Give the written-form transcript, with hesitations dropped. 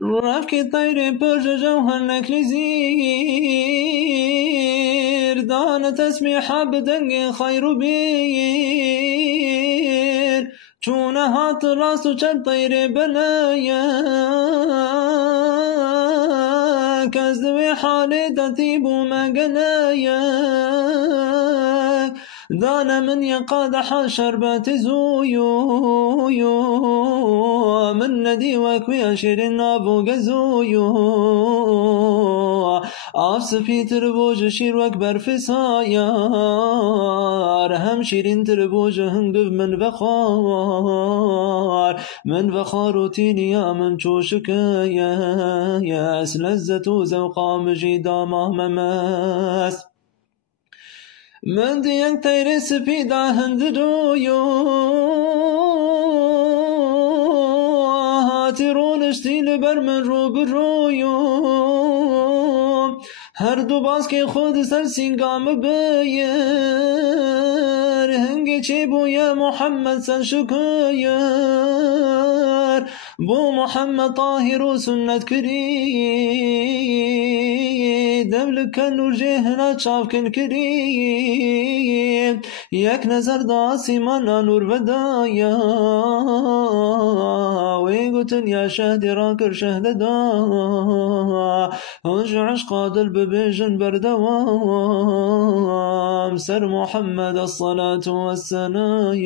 رفکی طیری پر جوهر نکلی زیر دان تسمیح بدنگ خیر و بیر چون هات راست و چر طیری بلایا کز دوی حالی دتیب و مگلایا دانا من يقادح شربات زويو من ندي وكوي شيرين ابو غزويو عاصفي تربوج شير واكبر في سايار هم شيرين تربوج هنقف من فخار وتيني من شوشك يا لذة وزوقا مجيدا مهمماس من ديك تيري سبيدا هندرويو هاترون اشتيل برمن رو برويو هر دو باز که خود سر سینگام بیر هنگی چی بو یا محمد سن شکر بو محمد طاهر و سنت کری دبل کن و جهنا چاو کن کری یک نظر دا سیمانا نور بدایا وی گوتن یا شهد راکر شهد دا هنج عشق دل ببيجن بردوام سر محمد الصلاة والسلام